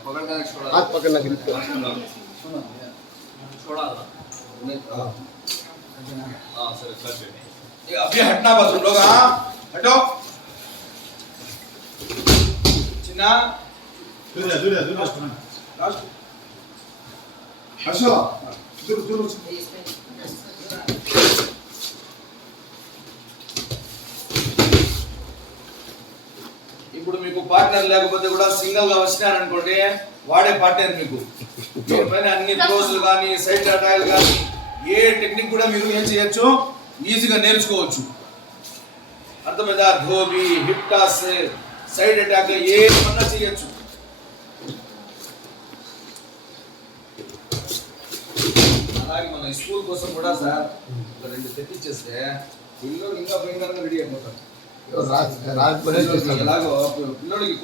हाथ पकड़ना अभी हटना बस तुम लोग। हाँ हटो चिन्ना दूर हर्षो दूर ఇప్పుడు మీకు పార్ట్నర్ లేకపోతే కూడా సింగిల్ గా వచ్చినారనుకోండి వాడే పార్ట్నర్ మీకు పైన అన్ని క్లోజులు కానీ సైడ్ అటాయిల్ కానీ ఏ టెక్నిక్ కూడా మీరు ఏం చేయొచ్చు ఈజీగా నేర్చుకోవచ్చు అర్థమైందా dhobi hip toss side attack ఏమన్నా చేయొచ్చు అలాగే మన స్కూల్ కోసం కూడా సార్ ఒక 2 తెప్పించేస్తే పిల్లలు ఇంకా భయంకరంగా రెడీ అయిపోతారు ఎలాగో పిల్లోడికి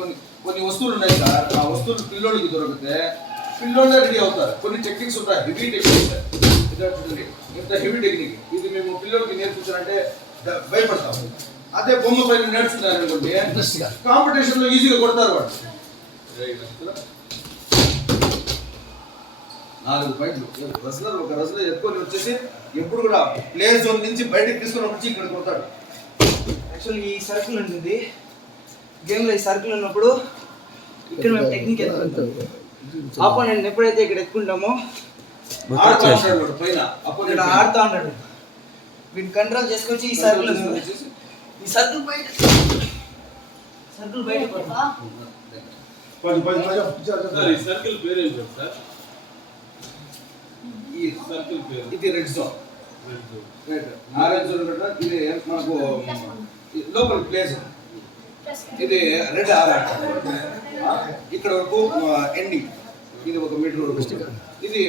కొన్ని వస్తువులు ఉన్నాయి సార్ ఆ వస్తువులు పిల్లోడికి దొరికితే పిల్లోడే రెడీ అవుతారు కొన్ని టెక్నిక్స్ ఉంటాయి హెవీ టెక్నిక్స్ ఇంత హెవీ టెక్నిక్ ఇది మేము పిల్లోడికి నేర్పించాలంటే భయపడతాం అదే బొమ్మ పైన నేర్చుకున్నారు అనుకోండి కాంపిటీషన్ లో ఈజీగా కొడతారు వాడు 4 పాయింట్లు రెస్లర్ ఒక రెస్లర్ ఎక్కువ వచ్చేసి ఎప్పుడు కూడా ప్లే జోన్ నుంచి బయటకు తీసుకొని వచ్చి ఇక్కడ కొడతాడు యాక్చువల్లీ ఈ సర్కిల్ ఉంటుంది గేమ్లో ఈ సర్కిల్ ఉన్నప్పుడు ఇక్కడ మేము టెక్నిక్ ఎత్తుకుంటాం ఆపోనెంట్ ఎప్పుడైతే ఇక్కడ ఎత్తుకుంటామో ఆడుతూ ఉంటాడు పైన ఇక్కడ ఆడుతూ ఉంటాడు వీటిని కంట్రోల్ చేసుకొచ్చి ఈ సర్కిల్ బయట సర్కిల్ పేరు సార్ ఈ సర్కిల్ పేరు ఇది రెడ్ జోన్ ఆరెంజ్ జోన్ కూడా ఇది మనకు లోకల్ ప్లేస్ ఇది రెడ్ ఆరెంజ్ ఇక్కడ వరకు ఎండింగ్ ఇది 1 మీటర్ వరకు ఇది